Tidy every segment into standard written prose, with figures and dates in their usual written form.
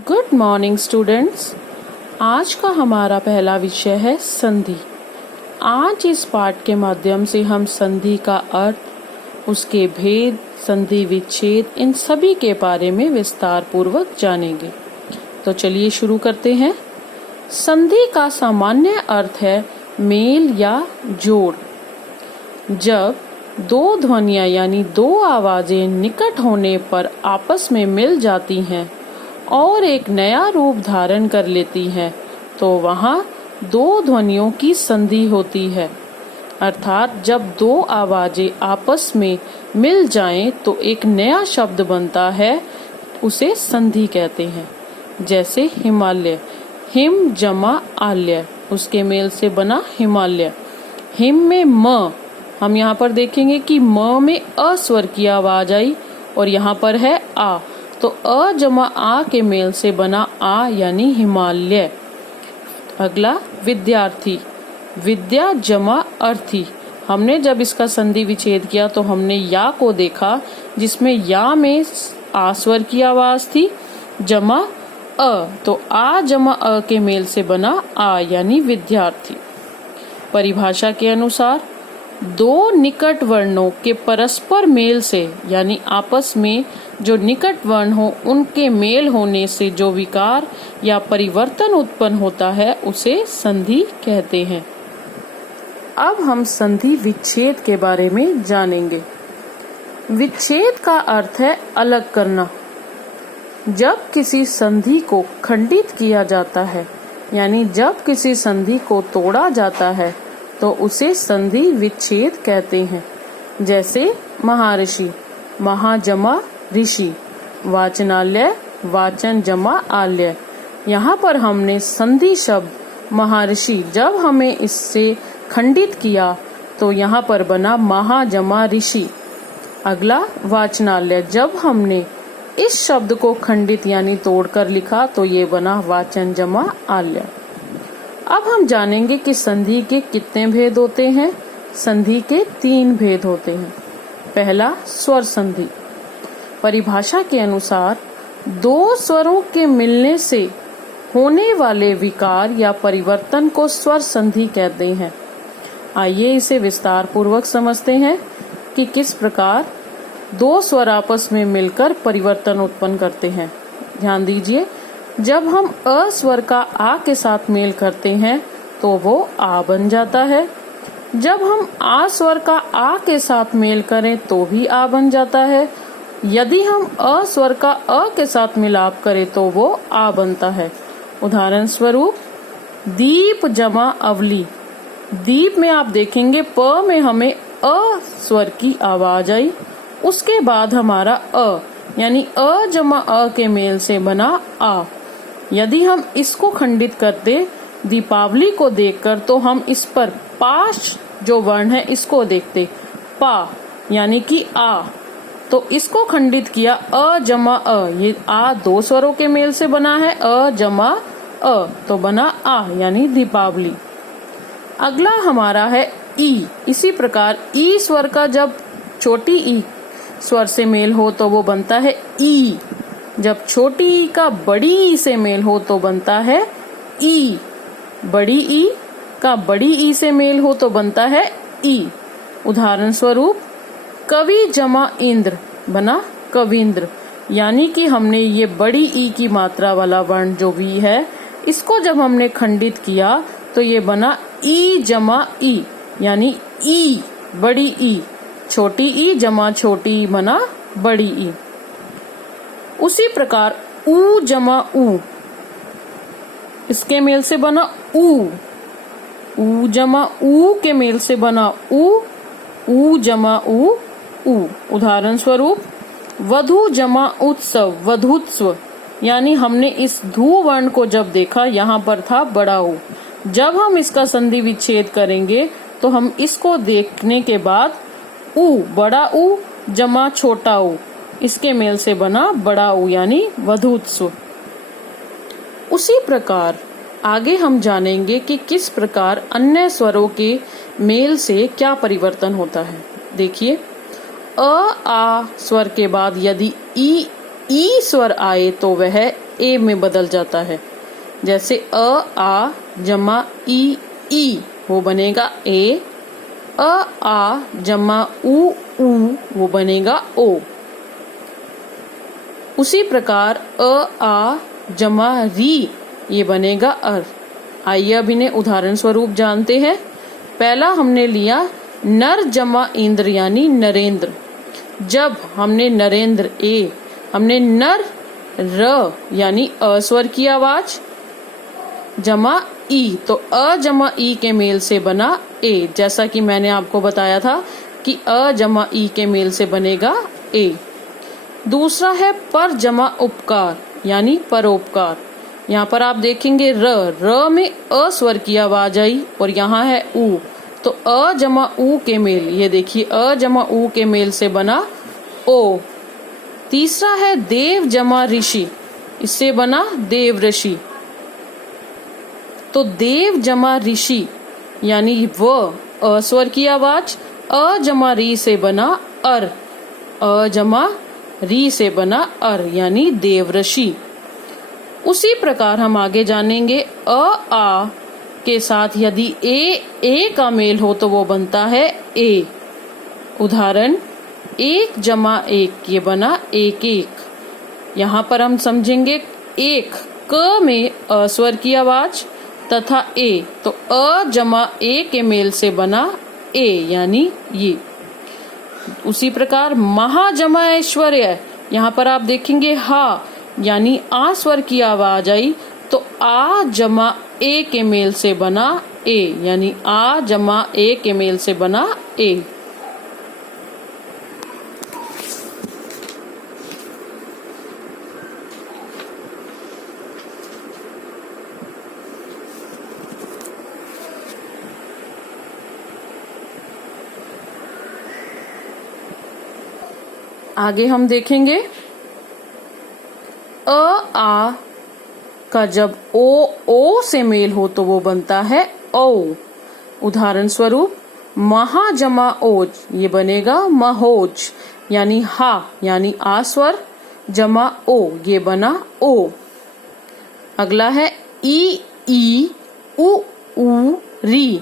Good morning students. आज का हमारा पहला विषय है संधि। आज इस पाठ के माध्यम से हम संधि का अर्थ, उसके भेद, संधि विच्छेद, इन सभी के बारे में विस्तार पूर्वक जानेंगे। तो चलिए शुरू करते हैं। संधि का सामान्य अर्थ है मेल या जोड़। जब दो ध्वनियां यानी दो आवाजें निकट होने पर आपस में मिल जाती हैं और एक नया रूप धारण कर लेती हैं, तो वहाँ दो ध्वनियों की संधि होती है। अर्थात जब दो आवाजें आपस में मिल जाएं तो एक नया शब्द बनता है, उसे संधि कहते हैं। जैसे हिमालय, हिम जमा आल्य, उसके मेल से बना हिमालय। हिम में म, हम यहाँ पर देखेंगे कि म में अ स्वर की आवाज आई और यहाँ पर है आ, तो अ जमा आ के मेल से बना आ यानी हिमालय। अगला विद्यार्थी, विद्या जमा अर्थी। हमने जब इसका संधि विच्छेद किया तो हमने या को देखा, जिसमें या में आ स्वर की आवाज थी, जमा अ, तो आ जमा अ के मेल से बना आ यानी विद्यार्थी। परिभाषा के अनुसार दो निकट वर्णों के परस्पर मेल से यानी आपस में जो निकट वर्ण हो उनके मेल होने से जो विकार या परिवर्तन उत्पन्न होता है उसे संधि कहते हैं। अब हम संधि विच्छेद के बारे में जानेंगे। विच्छेद का अर्थ है अलग करना। जब किसी संधि को खंडित किया जाता है यानी जब किसी संधि को तोड़ा जाता है तो उसे संधि विच्छेद कहते हैं। जैसे महर्षि, महा जमा ऋषि, वाचनालय, वाचन जमा आलय। यहाँ पर हमने संधि शब्द महर्षि जब हमें इससे खंडित किया तो यहाँ पर बना महा जमा ऋषि। अगला वाचनालय, जब हमने इस शब्द को खंडित यानी तोड़कर लिखा तो ये बना वाचन जमा आलय। अब हम जानेंगे कि संधि के कितने भेद होते हैं। संधि के 3 भेद होते हैं। पहला, स्वर संधि। परिभाषा के अनुसार दो स्वरों के मिलने से होने वाले विकार या परिवर्तन को स्वर संधि कहते हैं। आइए इसे विस्तार पूर्वक समझते हैं कि किस प्रकार दो स्वर आपस में मिलकर परिवर्तन उत्पन्न करते हैं। ध्यान दीजिए, जब हम अ स्वर का आ के साथ मेल करते हैं तो वो आ बन जाता है। जब हम आ स्वर का आ के साथ मेल करें तो भी आ बन जाता है। यदि हम अ स्वर का अ के साथ मिलाप करें तो वो आ बनता है। उदाहरण स्वरूप दीप जमा अवली। दीप में आप देखेंगे प में हमें अ स्वर की आवाज आई, उसके बाद हमारा अ यानी अ जमा अ के मेल से बना आ। यदि हम इसको खंडित करते दीपावली को देखकर तो हम इस पर पाश जो वर्ण है इसको देखते, पा यानी कि आ, तो इसको खंडित किया अ जमा अ, ये आ दो स्वरों के मेल से बना है, अ जमा अ तो बना आ यानी दीपावली। अगला हमारा है ई। इसी प्रकार ई स्वर का जब छोटी ई स्वर से मेल हो तो वो बनता है ई। जब छोटी ई का बड़ी ई से मेल हो तो बनता है ई। बड़ी ई का बड़ी ई से मेल हो तो बनता है ई। उदाहरण स्वरूप कवि जमा इंद्र बना कविंद्र, यानी कि हमने ये बड़ी ई की मात्रा वाला वर्ण जो भी है इसको जब हमने खंडित किया तो ये बना ई जमा ई यानी ई बड़ी ई। छोटी ई जमा छोटी ई बना बड़ी ई। उसी प्रकार ऊ जमा ऊ, इसके मेल से बना ऊ। ऊ जमा ऊ के मेल से बना ऊ, ऊ जमा ऊ ऊ। उदाहरण स्वरूप वधु जमा उत्सव वधुत्सव, यानी हमने इस धू वर्ण को जब देखा यहाँ पर था बड़ा ऊ। जब हम इसका संधि विच्छेद करेंगे तो हम इसको देखने के बाद ऊ बड़ा ऊ जमा छोटा ऊ, इसके मेल से बना बड़ा ऊ यानी वधूत्सव। उसी प्रकार आगे हम जानेंगे कि किस प्रकार अन्य स्वरों के मेल से क्या परिवर्तन होता है। देखिए, अ आ स्वर के बाद यदि ई ई स्वर आए तो वह ए में बदल जाता है। जैसे अ आ जमा ई वो बनेगा ए, अ आ जमा ऊ वो बनेगा ओ। उसी प्रकार अ आ जमा री ये बनेगा अर। आइए अब इन्हें उदाहरण स्वरूप जानते हैं। पहला हमने लिया नर जमा इंद्र यानी नरेंद्र। जब हमने नरेंद्र ए, हमने नर र यानी अ स्वर की आवाज जमा ई, तो अ जमा ई के मेल से बना ए। जैसा कि मैंने आपको बताया था कि अ जमा ई के मेल से बनेगा ए। दूसरा है पर जमा उपकार यानी परोपकार। यहाँ पर आप देखेंगे र में अ स्वर की आवाज आई और यहाँ है ऊ, तो अ जमा ऊ के मेल, ये देखिए अ जमा ऊ के मेल से बना ओ। तीसरा है देव जमा ऋषि, इससे बना देव ऋषि, तो देव जमा ऋषि यानी व अ स्वर की आवाज अ जमा री से बना अर, अ जमा री से बना अर यानी देव ऋषि। उसी प्रकार हम आगे जानेंगे अ आ के साथ यदि ए का मेल हो तो वो बनता है ए। उदाहरण एक जमा एक ये बना एक एक। यहाँ पर हम समझेंगे एक क में अ स्वर की आवाज तथा ए, तो अ जमा ए के मेल से बना ए यानी ये। उसी प्रकार महा जमा ऐश्वर्य, यहाँ पर आप देखेंगे हा यानी आ स्वर की आवाज आई, तो आ जमा ए के मेल से बना ए यानी आ जमा ए के मेल से बना ए। आगे हम देखेंगे अ आ का जब ओ से मेल हो तो वो बनता है ओ। उदाहरण स्वरूप महा जमा ओज ये बनेगा महोज यानी हा यानी आ स्वर जमा ओ ये बना ओ। अगला है ई उ री।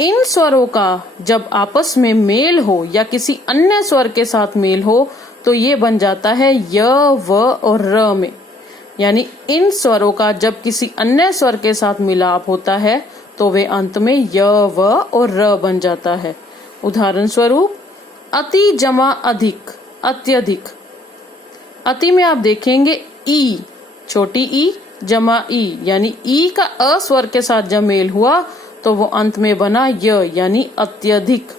इन स्वरों का जब आपस में मेल हो या किसी अन्य स्वर के साथ मेल हो तो ये बन जाता है य व और र में, यानी इन स्वरों का जब किसी अन्य स्वर के साथ मिलाप होता है तो वे अंत में य व और र बन जाता है। उदाहरण स्वरूप अति जमा अधिक अत्यधिक। अति में आप देखेंगे ई छोटी ई जमा ई यानी ई का अ स्वर के साथ जब मेल हुआ तो वो अंत में बना य यानी अत्यधिक।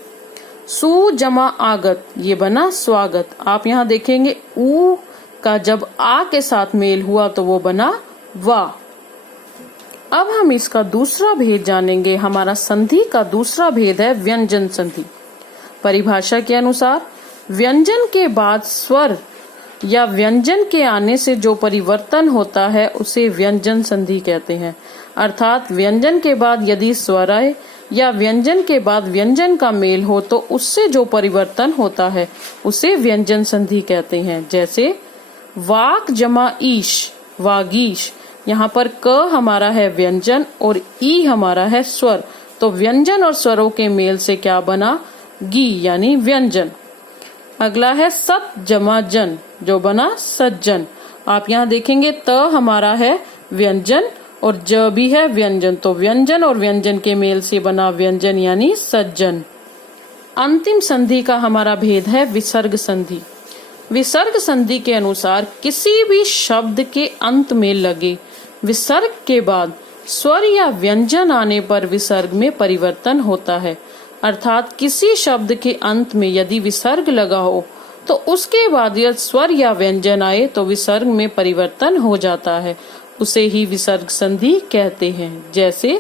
सु जमा आगत ये बना स्वागत। आप यहाँ देखेंगे ऊ का जब आ के साथ मेल हुआ तो वो बना वा। अब हम इसका दूसरा भेद जानेंगे। हमारा संधि का दूसरा भेद है व्यंजन संधि। परिभाषा के अनुसार व्यंजन के बाद स्वर या व्यंजन के आने से जो परिवर्तन होता है उसे व्यंजन संधि कहते हैं। अर्थात व्यंजन के बाद यदि स्वर आए या व्यंजन के बाद व्यंजन का मेल हो तो उससे जो परिवर्तन होता है उसे व्यंजन संधि कहते हैं। जैसे वाक जमा ईश वागीश। यहाँ पर क हमारा है व्यंजन और ई हमारा है स्वर, तो व्यंजन और स्वरों के मेल से क्या बना गी यानी व्यंजन। अगला है सत जमा जन जो बना सज्जन। आप यहाँ देखेंगे त हमारा है व्यंजन और ज भी है व्यंजन, तो व्यंजन और व्यंजन के मेल से बना व्यंजन यानी सज्जन। अंतिम संधि का हमारा भेद है विसर्ग संधि। विसर्ग संधि के अनुसार किसी भी शब्द के अंत में लगे विसर्ग के बाद स्वर या व्यंजन आने पर विसर्ग में परिवर्तन होता है। अर्थात किसी शब्द के अंत में यदि विसर्ग लगा हो तो उसके बाद यदि स्वर या व्यंजन आए तो विसर्ग में परिवर्तन हो जाता है, उसे ही विसर्ग संधि कहते हैं। जैसे